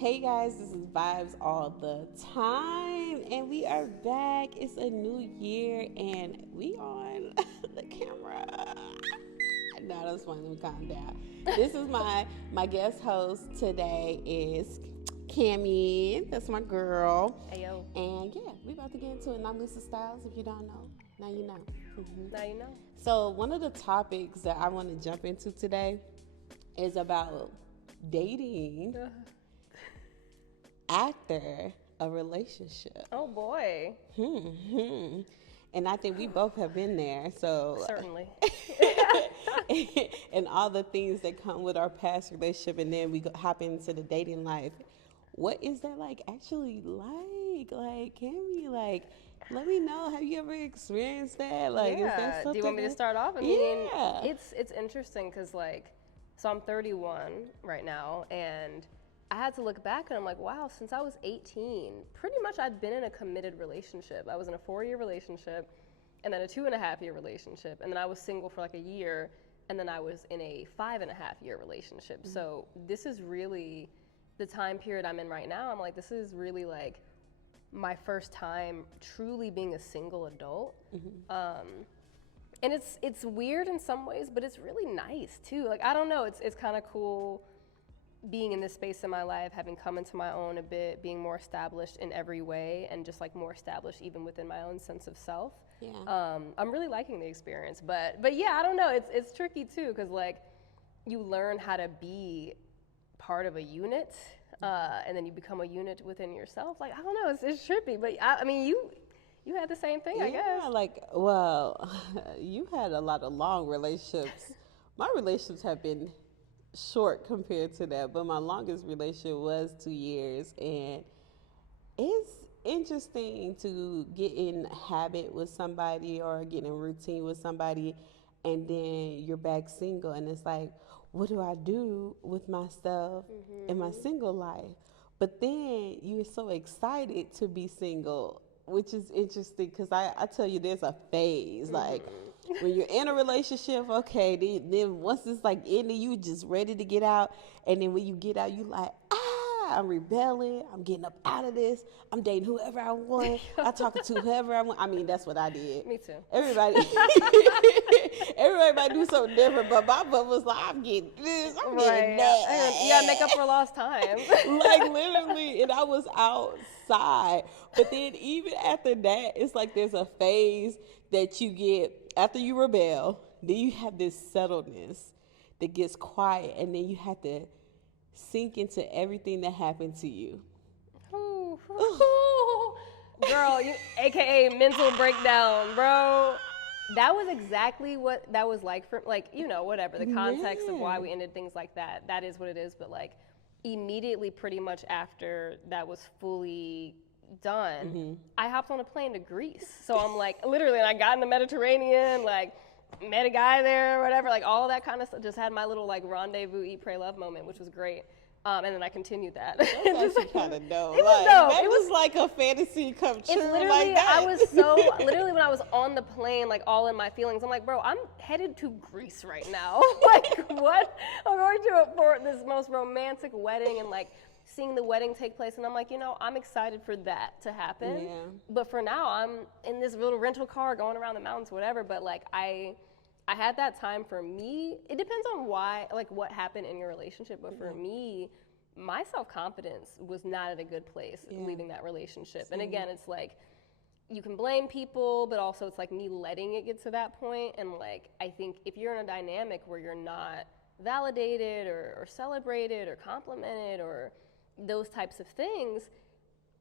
Hey guys, this is Vibes all the time, and we are back. It's a new year, and we on the camera. No, that's fine. Let me calm down. This is my guest host today is Cami. That's my girl. Ayo. And yeah, we about to get into it. And I'm Lisa Styles. If you don't know, now you know. Now you know. So one of the topics that I want to jump into today is about dating after a relationship. Oh boy. And I think we both have been there. So Certainly. and all the things that come with our past relationship, and then we hop into the dating life. What is that like actually like? Like, can we like? Let me know. Have you ever experienced that? Like, is that Yeah. something? Do you want me to that- start off? I Yeah. mean, it's interesting because so I'm 31 right now, and I had to look back and I'm like, wow, since I was 18, pretty much I've been in a committed relationship. I was in a 4-year relationship, and then a 2.5-year relationship, and then I was single for like a year, and then I was in a 5.5-year relationship. So this is really the time period I'm in right now. I'm like, this is really like my first time truly being a single adult. And it's weird in some ways, but it's really nice too. Like, I don't know, it's kind of cool being in this space in my life, having come into my own a bit, being more established in every way, and just like more established even within my own sense of self. Yeah. I'm really liking the experience, but yeah, I don't know. It's tricky too, because like you learn how to be part of a unit, and then you become a unit within yourself. Like, I don't know, it's trippy, but I mean, you had the same thing, I guess. Yeah, like, well, you had a lot of long relationships. My relationships have been short compared to that, but my longest relationship was 2 years, and it's interesting to get in habit with somebody or get in routine with somebody, and then you're back single, and it's like, what do I do with myself in my single life? But then you're so excited to be single, which is interesting because I tell you, there's a phase. Like, when you're in a relationship, okay, then once it's like in you just ready to get out. And then when you get out, you like, I'm rebelling. I'm getting up out of this. I'm dating whoever I want. I'm talking to whoever I want. I mean, that's what I did. Me too. Everybody, everybody might do something different, but my butt was like, I'm getting this, I'm getting that. You gotta make up for lost time. Like, literally, and I was outside. But then even after that, it's like there's a phase that you get after you rebel. Then you have this settledness that gets quiet, and then you have to sink into everything that happened to you. Girl, you AKA mental breakdown, bro. That was exactly what that was like for, like, whatever the context of why we ended things like that. That is what it is. But like immediately, pretty much after that was fully done, I hopped on a plane to Greece. So I'm like, literally, and I got in the Mediterranean, like met a guy there or whatever, like all that kind of stuff. Just had my little like rendezvous, eat, pray, love moment, which was great. And then I continued that. That's actually kind of dope. It was like, dope. That It was like a fantasy come true. It's literally, like that. I was so, literally when I was on the plane, like all in my feelings, I'm like, bro, I'm headed to Greece right now. Like, what? I'm going to for this most romantic wedding and like seeing the wedding take place. And I'm like, I'm excited for that to happen. Yeah. But for now, I'm in this little rental car going around the mountains, whatever. But like, I had that time for me. It depends on why, like what happened in your relationship. But for me, my self-confidence was not at a good place leaving that relationship. And again, it's like, you can blame people, but also it's like me letting it get to that point. And like, I think if you're in a dynamic where you're not validated or celebrated or complimented or those types of things,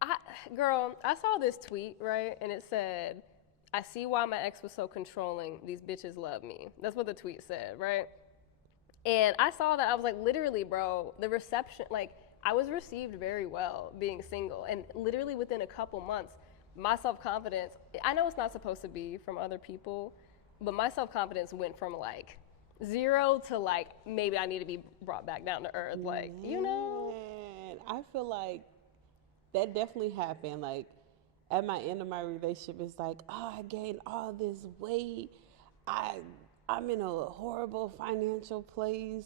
I saw this tweet, right? And it said, I see why my ex was so controlling. These bitches love me. That's what the tweet said, right? And I saw that, I was like, literally, bro, the reception, like, I was received very well being single. And literally within a couple months, my self-confidence, I know it's not supposed to be from other people, but my self-confidence went from like 0 to like, maybe I need to be brought back down to earth. Like, Man, I feel like that definitely happened. Like, at my end of my relationship, it's like, oh, I gained all this weight. I'm in a horrible financial place.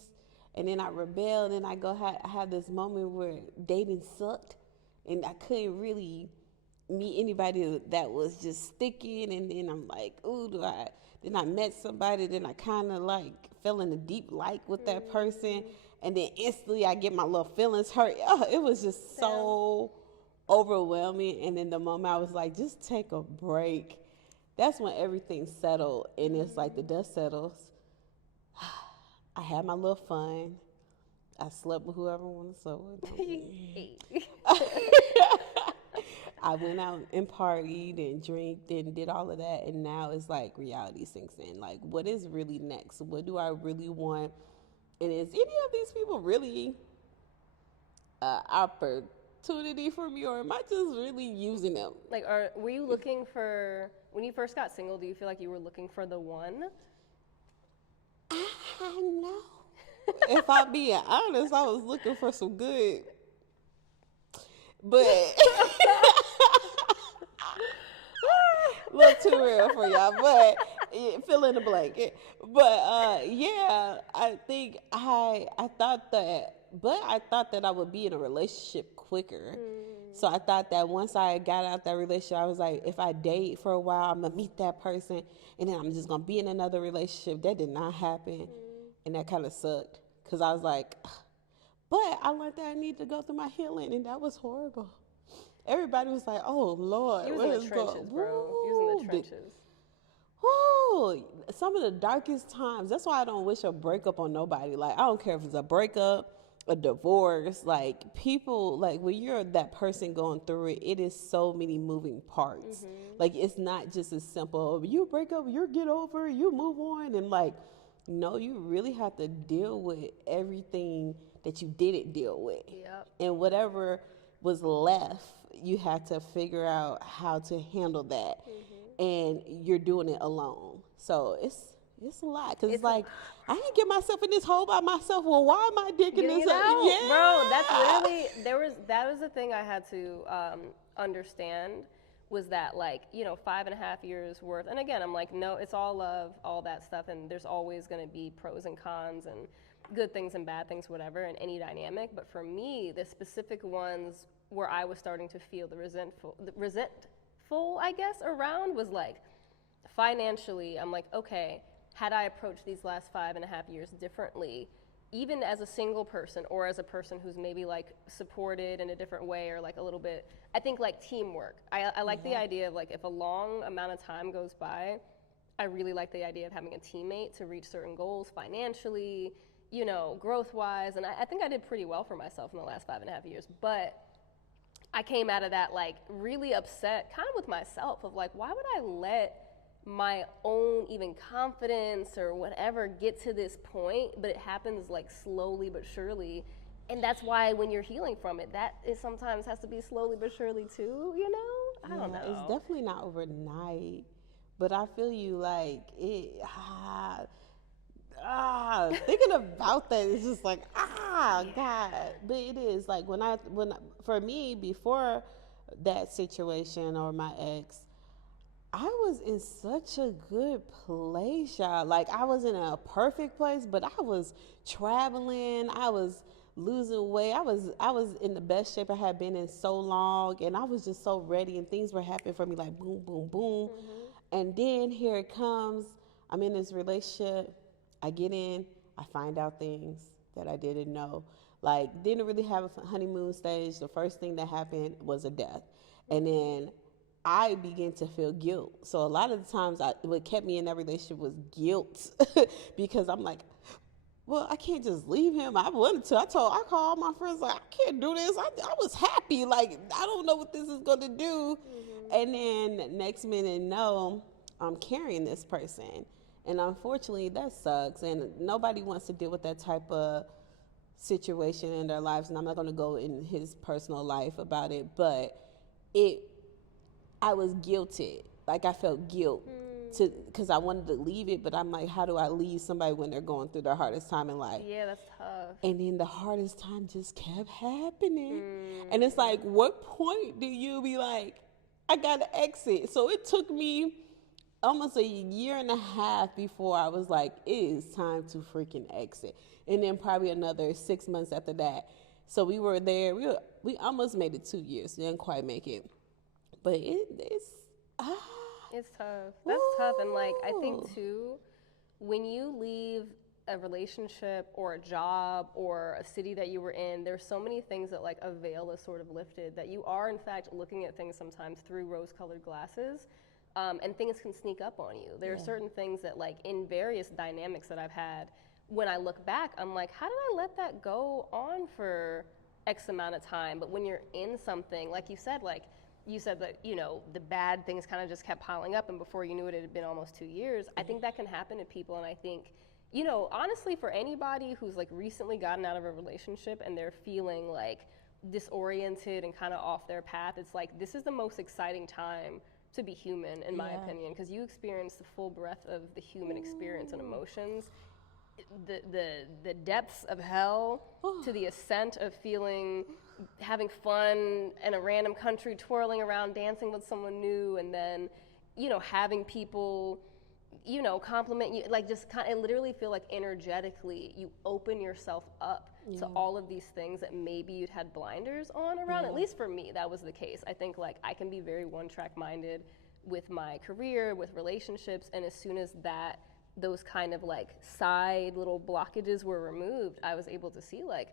and then I rebelled, and I have this moment where dating sucked, and I couldn't really meet anybody that was just sticking. And then I'm like, ooh, then I met somebody, then I kind of like fell in a deep like with that person, and then instantly I get my little feelings hurt. Oh, it was just so overwhelming. And then the moment I was like, just take a break, that's when everything settled. And it's like the dust settles. I had my little fun. I slept with whoever wanted to sleep with. I went out and partied and drank and did all of that. And now it's like reality sinks in. Like, what is really next? What do I really want? And is any of these people really opportunity for me, or am I just really using them? Like, were you looking for, when you first got single, do you feel like you were looking for the one? I know. If I'm being honest, I was looking for some good. But a little too real for y'all, but fill in the blanket. But yeah, I think I thought that I would be in a relationship quicker. So I thought that once I got out that relationship, I was like, if I date for a while, I'm gonna meet that person, and then I'm just gonna be in another relationship. That did not happen, and that kind of sucked, because I was like, but I learned that I need to go through my healing, and that was horrible. Everybody was like, "Oh Lord, You was in the trenches, bro. You was in the trenches." Woo! Some of the darkest times. That's why I don't wish a breakup on nobody. Like, I don't care if it's a breakup, a divorce. Like, people, like, when you're that person going through it, it is so many moving parts. Like, it's not just as simple. You break up, you get over, you move on, and like, no, you really have to deal with everything that you didn't deal with. Yep. And whatever was left, you have to figure out how to handle that. And you're doing it alone. So it's a lot, because it's like, I didn't get myself in this hole by myself. Well, why am I digging this up? Yeah. Bro, that's literally, that was the thing I had to understand, was that, like, 5.5 years worth. And again, I'm like, no, it's all love, all that stuff. And there's always going to be pros and cons and good things and bad things, whatever, in any dynamic. But for me, the specific ones where I was starting to feel the resentful, I guess, around, was like, financially, I'm like, okay, had I approached these last 5.5 years differently, even as a single person or as a person who's maybe like supported in a different way, or like a little bit, I think like teamwork. I like the idea of, like, if a long amount of time goes by, I really like the idea of having a teammate to reach certain goals financially, growth-wise. And I think I did pretty well for myself in the last 5.5 years. But I came out of that, like, really upset, kind of with myself, of like, why would I let my own even confidence or whatever get to this point? But it happens, like, slowly but surely. And that's why when you're healing from it, that is sometimes has to be slowly but surely too, I don't know. It's definitely not overnight, but I feel you, like, it, thinking about that is just like, God. But it is like, for me, before that situation or my ex, I was in such a good place, y'all. Like, I was in a perfect place, but I was traveling, I was losing weight, I was in the best shape I had been in so long, and I was just so ready, and things were happening for me, like, boom, boom, boom. And then here it comes, I'm in this relationship, I get in, I find out things that I didn't know. Like, didn't really have a honeymoon stage. The first thing that happened was a death. And then I began to feel guilt. So a lot of the times, what kept me in that relationship was guilt, because I'm like, well, I can't just leave him. I wanted to. I called my friends, like, I can't do this. I was happy. Like, I don't know what this is going to do. And then next minute, no, I'm carrying this person. And unfortunately, that sucks. And nobody wants to deal with that type of situation in their lives. And I'm not going to go in his personal life about it. But I was guilted. Like, I felt guilt because I wanted to leave it. But I'm like, how do I leave somebody when they're going through their hardest time in life? Yeah, that's tough. And then the hardest time just kept happening. And it's like, what point do you be like, I got to exit? So it took me almost a year and a half before I was like, it is time to freaking exit. And then probably another 6 months after that. So we were there. We almost made it 2 years. Didn't quite make it, but it's ah. It's tough. That's tough. And like, I think too, when you leave a relationship or a job or a city that you were in, there's so many things that like a veil is sort of lifted, that you are in fact looking at things sometimes through rose-colored glasses, and things can sneak up on you. There are certain things that like in various dynamics that I've had, when I look back, I'm like, how did I let that go on for X amount of time? But when you're in something, like you said that, you know, the bad things kind of just kept piling up, and before you knew it, it had been almost 2 years. I think that can happen to people, and I think, you know, honestly, for anybody who's like recently gotten out of a relationship and they're feeling like disoriented and kind of off their path, it's like, this is the most exciting time to be human, in my opinion, because you experience the full breadth of the human experience and emotions. The depths of hell to the ascent of having fun in a random country, twirling around, dancing with someone new, and then, you know, having people, you know, compliment you, like just kind of literally feel like energetically you open yourself up to all of these things that maybe you'd had blinders on around. At least for me, that was the case. I think like I can be very one-track minded with my career, with relationships, and as soon as those kind of like side little blockages were removed, I was able to see like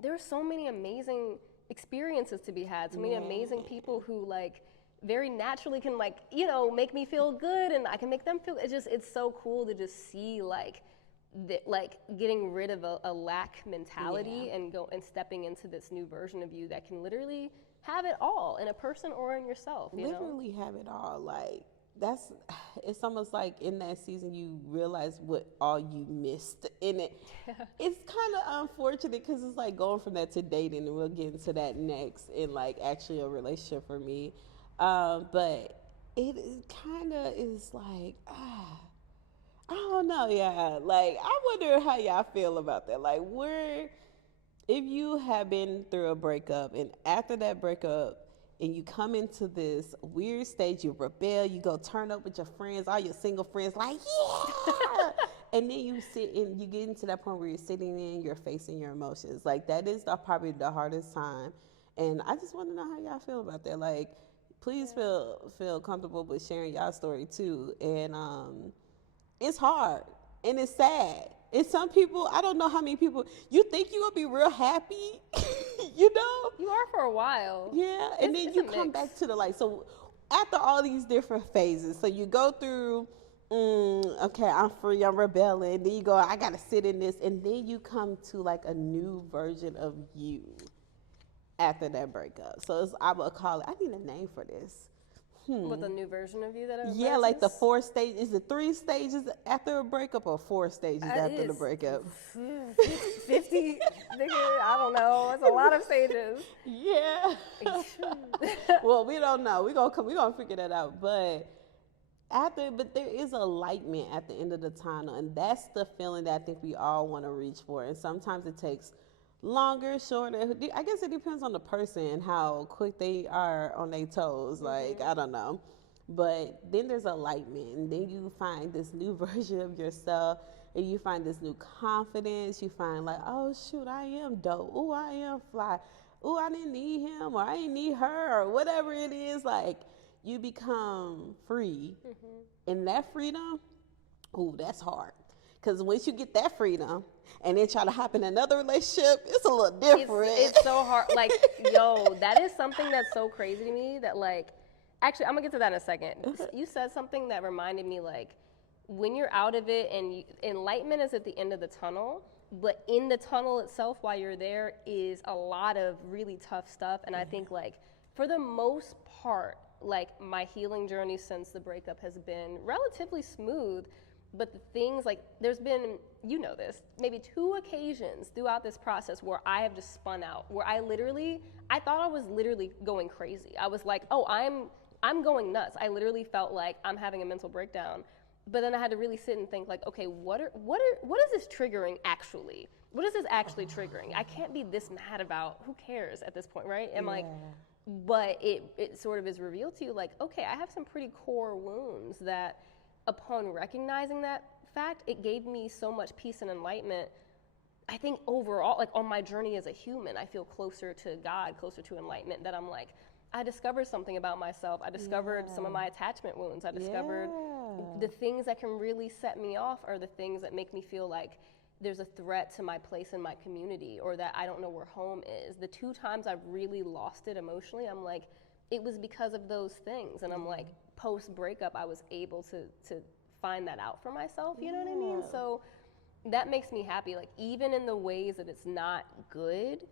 there are so many amazing experiences to be had, so many amazing people who like very naturally can like, you know, make me feel good, and I can make them feel. It's so cool to just see like getting rid of a lack mentality and stepping into this new version of you that can literally have it all in a person or in yourself. Literally have it all. Like it's almost like in that season you realize what all you missed in it. It's kind of unfortunate because it's like going from that to dating, and we'll get into that next, in like actually a relationship for me. But it kind of is like, I don't know, like I wonder how y'all feel about that. Like, if you have been through a breakup, and after that breakup, and you come into this weird stage, you rebel, you go turn up with your friends, all your single friends, like, yeah! And then you sit and you get into that point where you're sitting in, you're facing your emotions. Like, that is probably the hardest time. And I just want to know how y'all feel about that. Like, please feel comfortable with sharing y'all story too. And it's hard and it's sad. And some people, I don't know how many people, you think you're going to be real happy, you know? You are for a while. Yeah, and then you come back to the light. So after all these different phases, so you go through, okay, I'm free, I'm rebelling. Then you go, I got to sit in this. And then you come to like a new version of you after that breakup. So I would call it, I need a name for this. With a new version of you that emerges? Yeah, like the 4 stages. Is it 3 stages after a breakup or 4 stages after the breakup? 50, I don't know. It's a lot of stages. Yeah. Well, we don't know. We're gonna figure that out. But there is a enlightenment at the end of the tunnel, and that's the feeling that I think we all want to reach for. And sometimes it takes longer, shorter. I guess it depends on the person and how quick they are on their toes. Like, I don't know. But then there's enlightenment, and then you find this new version of yourself, and you find this new confidence. You find like, oh shoot, I am dope. Oh, I am fly. Oh, I didn't need him, or I didn't need her, or whatever it is. Like, you become free. And that freedom, that's hard. Because once you get that freedom and then try to hop in another relationship, it's a little different. It's so hard. Like, yo, that is something that's so crazy to me that, like, actually, I'm going to get to that in a second. You said something that reminded me, like, when you're out of it, and enlightenment is at the end of the tunnel, but in the tunnel itself while you're there is a lot of really tough stuff. And I think, like, for the most part, like, my healing journey since the breakup has been relatively smooth. But the things, like, there's been, you know this, maybe 2 occasions throughout this process where I have just spun out, where I thought I was literally going crazy. I was like, oh, I'm going nuts. I literally felt like I'm having a mental breakdown. But then I had to really sit and think, like, okay, what is this triggering actually? What is this actually triggering? I can't be this mad about, who cares at this point, right? And like, but it sort of is revealed to you, like, okay, I have some pretty core wounds that upon recognizing that fact, it gave me so much peace and enlightenment. I think overall, like on my journey as a human, I feel closer to God, closer to enlightenment, that I'm like, I discovered something about myself. I discovered some of my attachment wounds. I discovered the things that can really set me off are the things that make me feel like there's a threat to my place in my community, or that I don't know where home is. The 2 times I've really lost it emotionally, I'm like, it was because of those things. And I'm like, post breakup, I was able to find that out for myself, you know what I mean? So that makes me happy. Like, even in the ways that it's not good,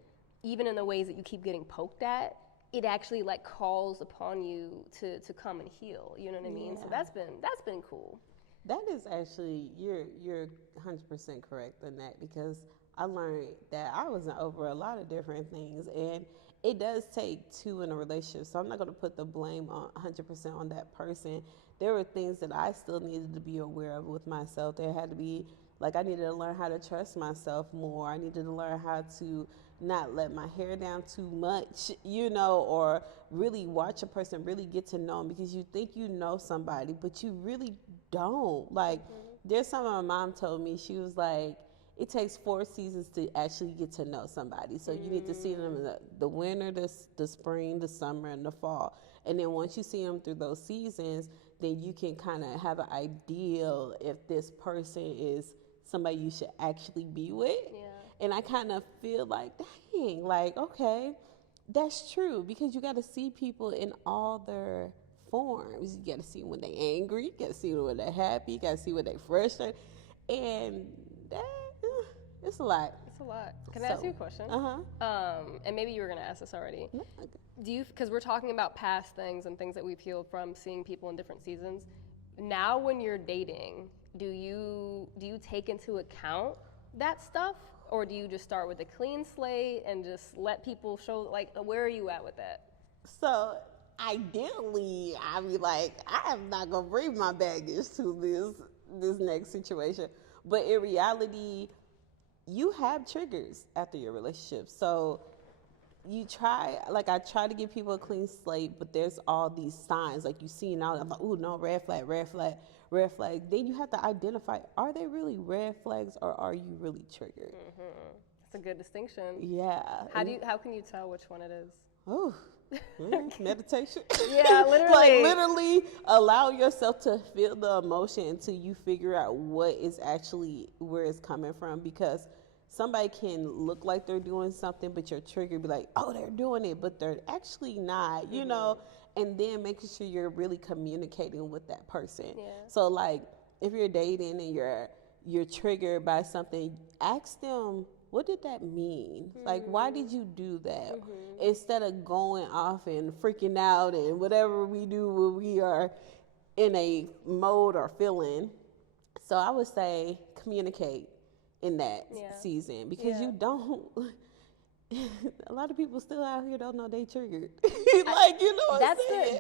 even in the ways that you keep getting poked at, it actually like calls upon you to come and heal, you know what I mean? So that's been cool. That is actually, you're 100% correct in that, because I learned that I wasn't over a lot of different things, and it does take 2 in a relationship. So I'm not going to put the blame on 100% on that person. There were things that I still needed to be aware of with myself. There had to be, like, I needed to learn how to trust myself more. I needed to learn how to not let my hair down too much, you know, or really watch a person, really get to know them, because you think you know somebody, but you really don't. Like, there's something my mom told me. She was like, it takes 4 seasons to actually get to know somebody. So you need to see them in the winter, the spring, the summer, and the fall. And then once you see them through those seasons, then you can kind of have an ideal if this person is somebody you should actually be with. And I kind of feel like, dang, like, okay, that's true, because you got to see people in all their forms. You got to see when they're angry, you got to see when they're happy, you got to see when they're frustrated. And that, it's a lot. It's a lot. Can I ask you a question? And maybe you were going to ask this already. No, okay. Do you, because we're talking about past things and things that we've healed from seeing people in different seasons. Now when you're dating, do you take into account that stuff? Or do you just start with a clean slate and just let people show, like, where are you at with that? So ideally, I be like, I am not gonna bring my baggage to this next situation. But in reality, you have triggers after your relationship. So you try, like, I try to give people a clean slate, but there's all these signs, like you see now, I'm like, ooh, no, red flag, red flag, red flag. Then you have to identify, are they really red flags, or are you really triggered? That's a good distinction. Yeah. How can you tell which one it is? Oh, meditation. Yeah, literally. Like, literally allow yourself to feel the emotion until you figure out what is actually, where it's coming from, because somebody can look like they're doing something, but your trigger be like, oh, they're doing it, but they're actually not, you know? And then making sure you're really communicating with that person. So, like, if you're dating and you're triggered by something, ask them, what did that mean? Like, why did you do that? Instead of going off and freaking out and whatever we do when we are in a mode or feeling. So I would say communicate in that season, because you don't. A lot of people still out here don't know they triggered. Like, you know what I'm saying?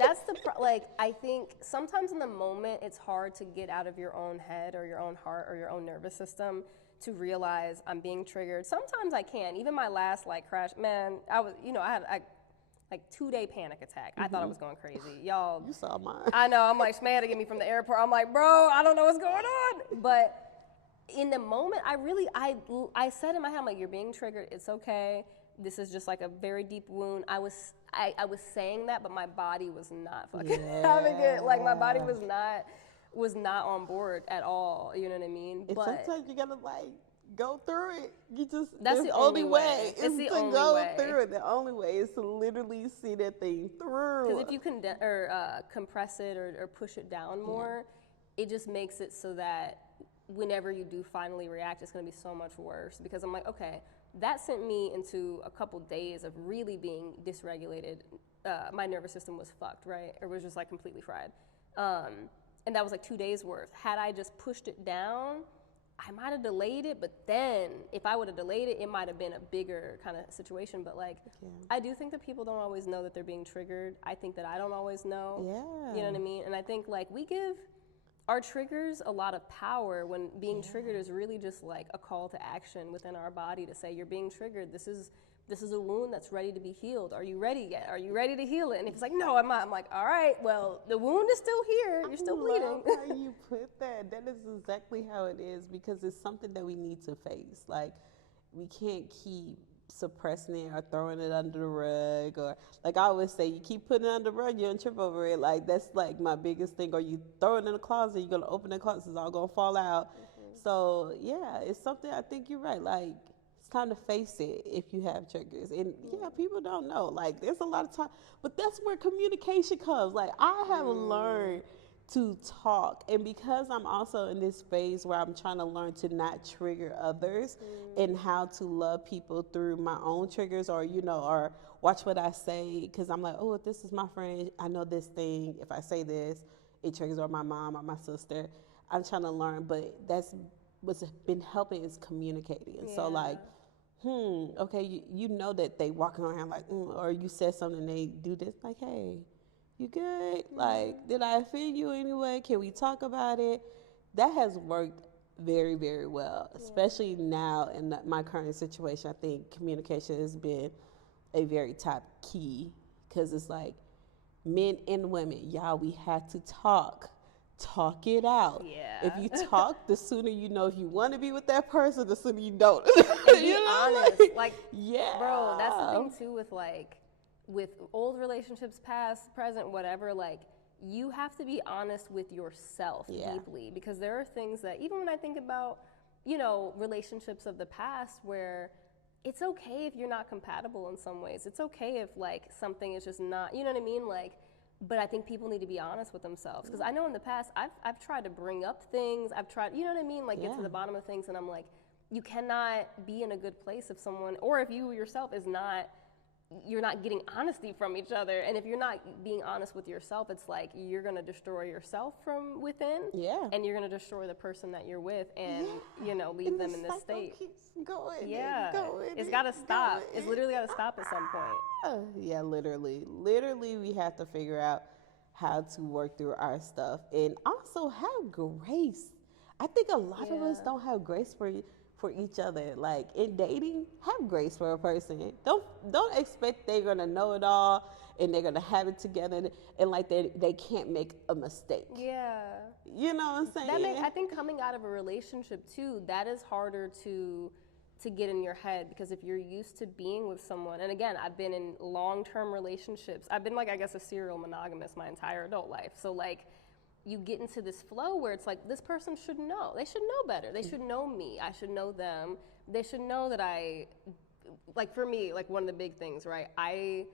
Like, I think sometimes in the moment it's hard to get out of your own head or your own heart or your own nervous system to realize I'm being triggered. Sometimes I can. Even my last like crash, man, I had like 2-day panic attack. I thought I was going crazy. Y'all. You saw mine. I know. I'm like, Shmay had to get me from the airport. I'm like, bro, I don't know what's going on. But in the moment, I said in my head, I'm like, you're being triggered. It's okay. This is just like a very deep wound. I was saying that, but my body was not fucking having it. Like, my body was not on board at all. You know what I mean? And but sometimes you gotta like go through it. That's the only way. It's the to only go way. through it. The only way is to literally see that thing through. Because if you compress it or push it down more, it just makes it so that whenever you do finally react, it's going to be so much worse. Because I'm like, okay, that sent me into a couple days of really being dysregulated. My nervous system was fucked, right? It was just like completely fried. And that was like 2 days worth. Had I just pushed it down, I might have delayed it, but then if I would have delayed it, it might have been a bigger kind of situation. But like, I do think that people don't always know that they're being triggered. I think that I don't always know. You know what I mean? And I think like we give our triggers a lot of power when being triggered is really just like a call to action within our body to say, you're being triggered. This is this is a wound that's ready to be healed. Are you ready yet? Are you ready to heal it? And if it's like, no, I'm not, I'm like, all right, well, the wound is still here. You're still bleeding. I love how you put that. That is exactly how it is, because it's something that we need to face. Like, we can't keep suppressing it or throwing it under the rug, or like I always say, you keep putting it under the rug, you're gonna trip over it. Like, that's like my biggest thing. Or you throw it in the closet, you're gonna open the closet, it's all gonna fall out. So yeah, it's something, I think you're right. Like, it's time to face it if you have triggers. And yeah, people don't know. Like, there's a lot of time, but that's where communication comes. Like, I have learned to talk, and because I'm also in this phase where I'm trying to learn to not trigger others, and how to love people through my own triggers, or or watch what I say, because I'm like, oh, if this is my friend, I know this thing, if I say this, it triggers, or my mom or my sister. I'm trying to learn, but that's what's been helping is communicating. And so like, okay, you know that they walking around like, or you said something and they do this, like, hey, you good? Like, did I offend you anyway? Can we talk about it? That has worked very, very well, especially now in my current situation. I think communication has been a very top key, because it's like, men and women, y'all, we have to talk it out. Yeah. If you talk, the sooner you know if you want to be with that person, the sooner you don't. And be honest. Like, yeah, bro, that's the thing too with old relationships, past, present, whatever. Like, you have to be honest with yourself deeply, because there are things that, even when I think about, relationships of the past, where it's okay if you're not compatible in some ways. It's okay if like something is just not, you know what I mean? Like, but I think people need to be honest with themselves, because I know in the past I've tried to bring up things. I've tried, you know what I mean? Like, get to the bottom of things, and I'm like, you cannot be in a good place if someone, or if you yourself you're not getting honesty from each other. And if you're not being honest with yourself, it's like you're going to destroy yourself from within. Yeah. And you're going to destroy the person that you're with, and, leave And them the in this cycle state. keeps going. Yeah. Going, it's got to stop. going. It's literally got to stop at some point. Yeah, literally. Literally, we have to figure out how to work through our stuff, and also have grace. I think a lot of us don't have grace for each other. Like, in dating, have grace for a person. Don't expect they're gonna know it all and they're gonna have it together, and like they can't make a mistake. Yeah. You know what I'm saying? I think coming out of a relationship too, that is harder to get in your head, because if you're used to being with someone, and again, I've been in long-term relationships. I've been, like, I guess, a serial monogamous my entire adult life. So like, you get into this flow where it's like, this person should know. They should know better. They should know me. I should know them. They should know that like, for me, like, one of the big things, right? I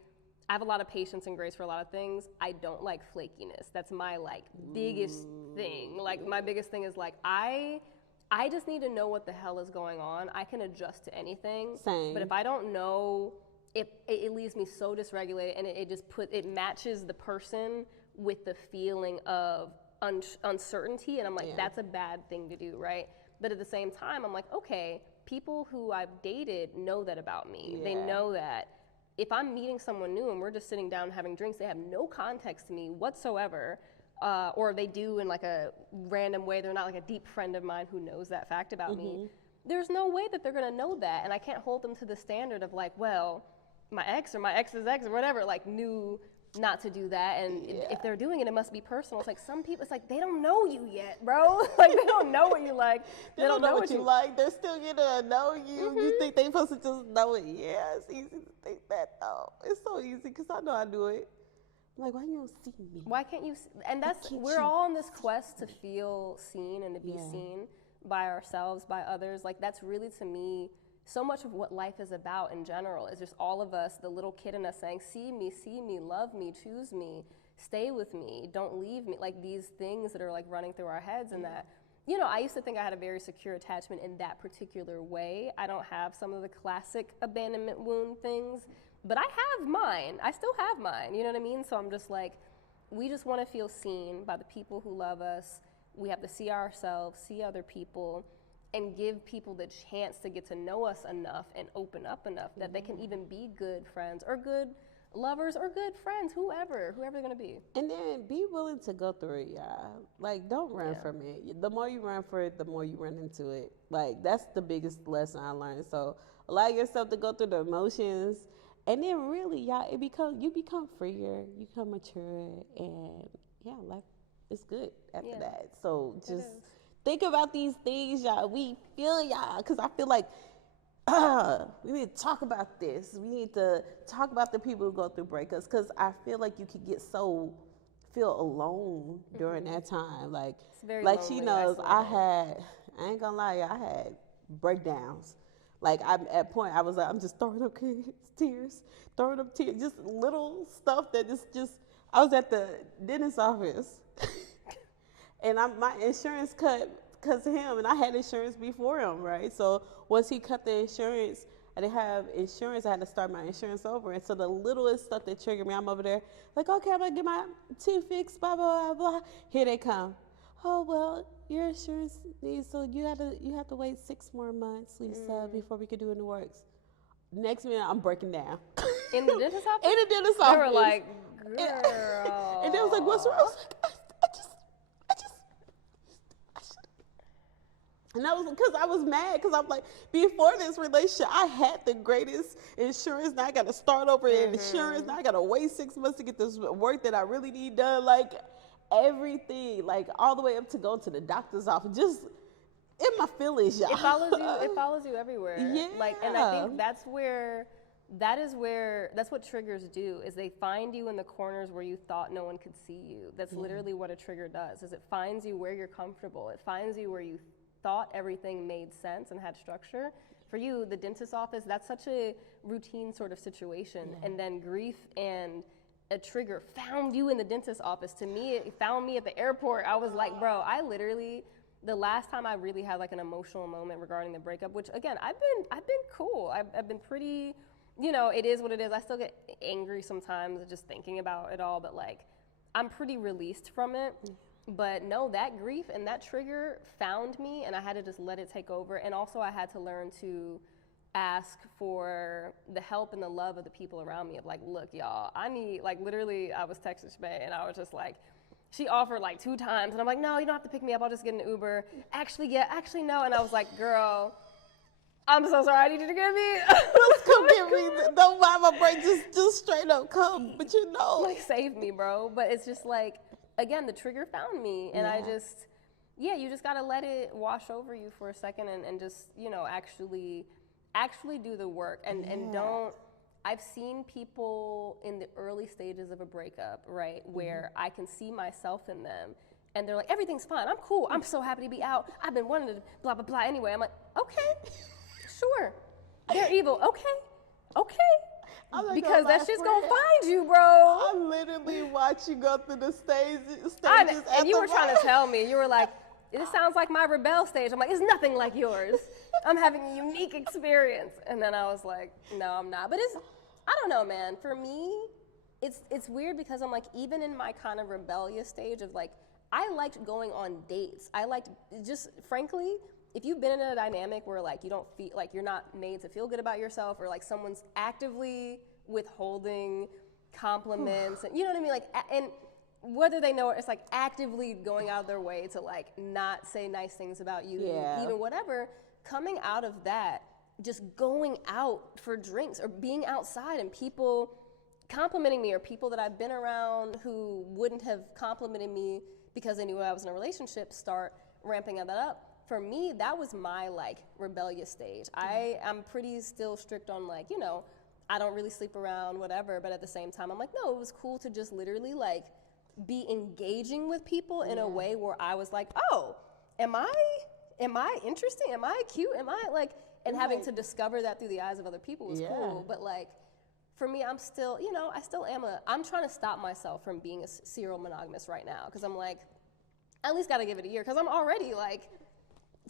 have a lot of patience and grace for a lot of things. I don't like flakiness. That's my, like, biggest thing. Like, my biggest thing is, like, I just need to know what the hell is going on. I can adjust to anything. Same. But if I don't know, it leaves me so dysregulated, and it matches the person with the feeling of uncertainty, and I'm like, that's a bad thing to do, right? But at the same time, I'm like, okay, people who I've dated know that about me. They know that if I'm meeting someone new and we're just sitting down having drinks, they have no context to me whatsoever, or they do in like a random way. They're not like a deep friend of mine who knows that fact about me. There's no way that they're gonna know that, and I can't hold them to the standard of like, well, my ex or my ex's ex or whatever, like, knew not to do that, and if they're doing it, it must be personal. It's like, some people, it's like, they don't know you yet, bro. Like, they don't know what you like. They don't know what you like. They're still getting to know you. You think they supposed to just know it? Yeah, it's easy to think that, though. It's so easy, because I know I do it. I'm like, why you don't see me? Why can't you? And we're all on this quest to feel seen and to be seen by ourselves, by others. Like, that's really, to me, so much of what life is about in general is just all of us, the little kid in us saying, see me, love me, choose me, stay with me, don't leave me. Like, these things that are like running through our heads, and that, I used to think I had a very secure attachment in that particular way. I don't have some of the classic abandonment wound things, but I have mine. I still have mine, you know what I mean? So I'm just like, we just want to feel seen by the people who love us. We have to see ourselves, see other people, and give people the chance to get to know us enough and open up enough that they can even be good friends or good lovers or good friends, whoever they're gonna be. And then be willing to go through it, y'all. Like, don't run from it. The more you run for it, the more you run into it. Like, that's the biggest lesson I learned. So allow yourself to go through the emotions, and then really, y'all, you become freer, you become mature, and yeah, life is good after that. So just think about these things, y'all. We feel y'all, because I feel like we need to talk about this. We need to talk about the people who go through breakups, because I feel like you could get feel alone during that time. Like she knows, I ain't gonna lie, I had breakdowns. Like at point I was like, I'm just throwing up tears, just little stuff that is just. I was at the dentist office, and my insurance cut because of him, and I had insurance before him, right? So once he cut the insurance, I didn't have insurance. I had to start my insurance over, and so the littlest stuff that triggered me, I'm over there like, okay, I'm gonna get my teeth fixed, blah blah blah blah. Here they come. Oh well, your insurance needs, so you have to wait 6 more months, Lisa, before we could do any works. Next minute, I'm breaking down. In the dentist office? In the dentist office. They were like, girl. And they was like, what's wrong? I was like, and that was because I was mad, because I'm like, before this relationship, I had the greatest insurance. Now I got to start over in insurance. Now I got to wait 6 months to get this work that I really need done. Like, everything, like all the way up to going to the doctor's office, just in my feelings, y'all. It follows you everywhere. Yeah. Like, and I think that's what triggers do, is they find you in the corners where you thought no one could see you. That's literally what a trigger does, is it finds you where you're comfortable. It finds you where you thought everything made sense and had structure. For you, the dentist office, that's such a routine sort of situation. And then grief and a trigger found you in the dentist office. To me, it found me at the airport. I was like, bro, I literally, the last time I really had like an emotional moment regarding the breakup, which again, I've been cool. I've been pretty, it is what it is. I still get angry sometimes just thinking about it all, but like, I'm pretty released from it. But no, that grief and that trigger found me, and I had to just let it take over. And also I had to learn to ask for the help and the love of the people around me, of like, look, y'all, I need, like, literally, I was texting Shmay, and I was just like, she offered like 2 times, and I'm like, no, you don't have to pick me up, I'll just get an Uber. Actually, no. And I was like, girl, I'm so sorry, I need you to get me. Just come get me. Don't have a break, just straight up come. But like, save me, bro. But it's just like, again, the trigger found me, and I just, you just gotta let it wash over you for a second, and just, actually do the work, and don't. I've seen people in the early stages of a breakup, right, where I can see myself in them, and they're like, everything's fine, I'm cool, I'm so happy to be out, I've been wanting to blah blah blah. Anyway, I'm like, okay, sure, they're evil, okay. Because that shit's gonna find you, bro. I literally watch you go through the stages. And you were trying to tell me, you were like, this sounds like my rebel stage. I'm like, it's nothing like yours. I'm having a unique experience. And then I was like, no, I'm not. But I don't know, man. For me, it's weird, because I'm like, even in my kind of rebellious stage of like, I liked going on dates. I liked, just frankly, if you've been in a dynamic where like you don't feel like you're not made to feel good about yourself, or like someone's actively withholding compliments, and you know what I mean? Like, and whether they know it, it's like actively going out of their way to like not say nice things about you, even whatever, coming out of that, just going out for drinks or being outside and people complimenting me, or people that I've been around who wouldn't have complimented me because they knew I was in a relationship, start ramping that up. For me, that was my like rebellious stage. I'm pretty still strict on like, I don't really sleep around, whatever, but at the same time, I'm like, no, it was cool to just literally like be engaging with people in a way where I was like, oh, am I interesting? Am I cute? Am I like, and having to discover that through the eyes of other people was cool. But like, for me, I'm still, I'm trying to stop myself from being a serial monogamous right now. Cause I'm like, I at least gotta give it a year. Cause I'm already like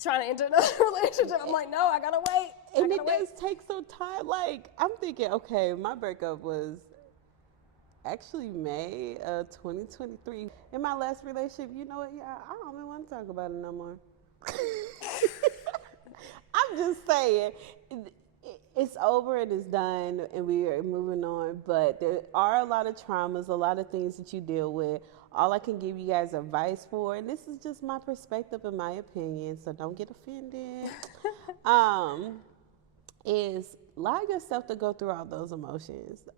trying to enter another relationship. I'm like, no, I gotta wait. And it does take some time. Like, I'm thinking, okay, my breakup was actually May of 2023. In my last relationship, you know what? Yeah, I don't even want to talk about it no more. I'm just saying, it's over and it's done, and we are moving on. But there are a lot of traumas, a lot of things that you deal with. All I can give you guys advice for, and this is just my perspective and my opinion, so don't get offended. is allow yourself to go through all those emotions.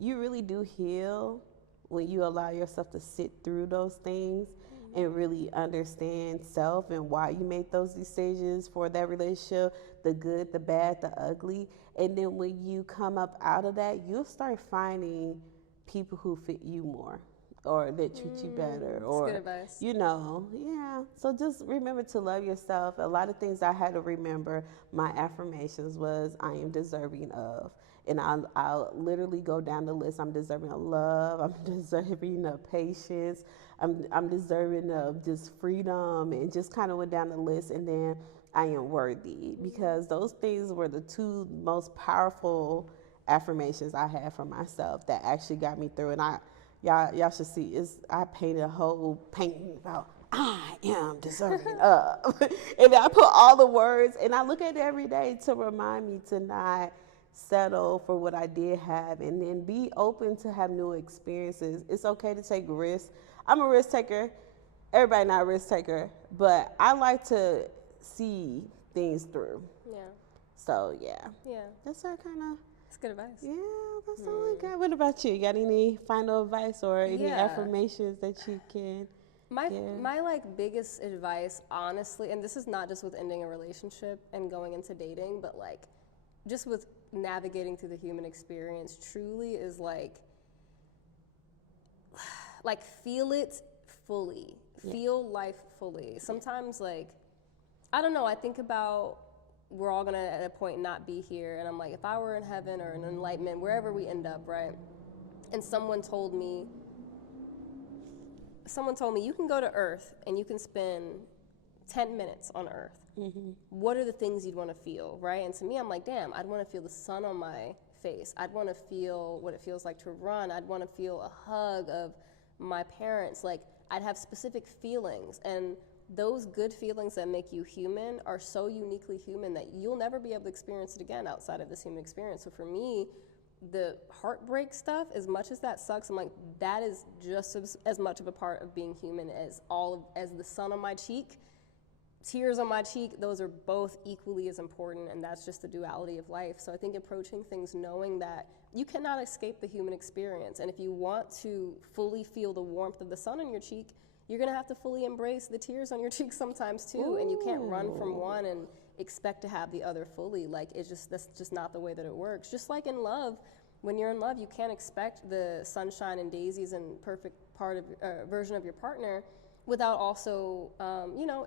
You really do heal when you allow yourself to sit through those things and really understand self and why you made those decisions for that relationship, the good, the bad, the ugly. And then when you come up out of that, you'll start finding people who fit you more or that treat you better, or good advice. Yeah. So just remember to love yourself. A lot of things I had to remember, my affirmations was I am deserving of. And I'll literally go down the list. I'm deserving of love. I'm deserving of patience. I'm deserving of just freedom, and just kind of went down the list. And then I am worthy, because those things were the two most powerful affirmations I had for myself that actually got me through. And y'all should see, I painted a whole painting about I am deserving of. And I put all the words, and I look at it every day to remind me to not settle for what I did have, and then be open to have new experiences. It's okay to take risks. I'm a risk taker. Everybody not a risk taker, but I like to see things through. Yeah. So yeah. Yeah. That's our kind of. That's good advice. Yeah, that's all I got. What about you? Got any final advice or any affirmations that you can? My like biggest advice, honestly, and this is not just with ending a relationship and going into dating, but like just with navigating through the human experience, truly is like feel it fully. Feel life fully. Sometimes, like, I don't know, I think about we're all gonna at a point not be here, and I'm like, if I were in heaven or in enlightenment, wherever we end up, right? And someone told me you can go to Earth and you can spend 10 minutes on Earth. Mm-hmm. What are the things you'd want to feel, right? And to me, I'm like, damn, I'd want to feel the sun on my face. I'd want to feel what it feels like to run. I'd want to feel a hug of my parents. Like, I'd have specific feelings, and those good feelings that make you human are so uniquely human that you'll never be able to experience it again outside of this human experience. So for me, the heartbreak stuff, as much as that sucks, I'm like, that is just as much of a part of being human as as the sun on my cheek, tears on my cheek. Those are both equally as important, and that's just the duality of life. So I think approaching things knowing that you cannot escape the human experience, and if you want to fully feel the warmth of the sun on your cheek, you're gonna have to fully embrace the tears on your cheek sometimes too. Ooh. And you can't run from one and expect to have the other fully. Like, that's just not the way that it works. Just like in love, when you're in love, you can't expect the sunshine and daisies and perfect version of your partner without also,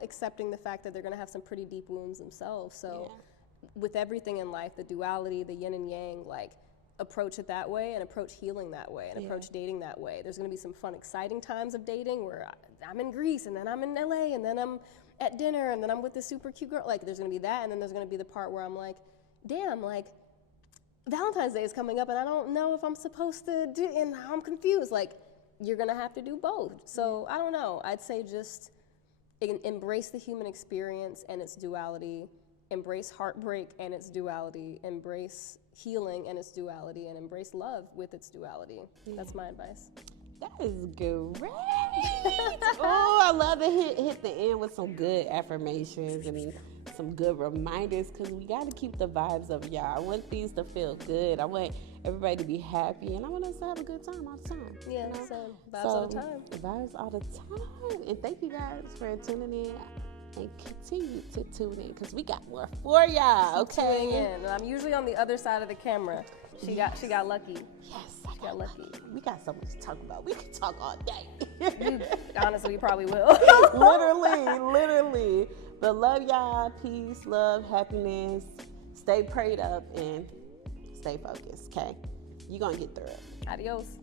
accepting the fact that they're going to have some pretty deep wounds themselves. So with everything in life, the duality, the yin and yang, like, approach it that way and approach healing that way and approach dating that way. There's going to be some fun, exciting times of dating where I'm in Greece and then I'm in LA and then I'm at dinner and then I'm with this super cute girl. Like, there's going to be that, and then there's going to be the part where I'm like, damn, like, Valentine's Day is coming up and I don't know if I'm supposed to do, and I'm confused. Like, you're going to have to do both. So I don't know. I'd say just embrace the human experience and its duality, embrace heartbreak and its duality, embrace healing and its duality, and embrace love with its duality. That's my advice. That is great. Oh, I love to hit the end with some good affirmations and some good reminders, because we got to keep the vibes of y'all. I want things to feel good. I want everybody to be happy, and I want us to have a good time all the time. Yeah, so vibes all the time. Vibes all the time. And thank you guys for tuning in. And continue to tune in, because we got more for y'all. Okay. Tuning in. I'm usually on the other side of the camera. She got lucky. Yes, she got lucky. We got so much to talk about. We can talk all day. Honestly, we probably will. literally. But love y'all. Peace, love, happiness. Stay prayed up and stay focused. Okay, you're gonna get through it. Adios.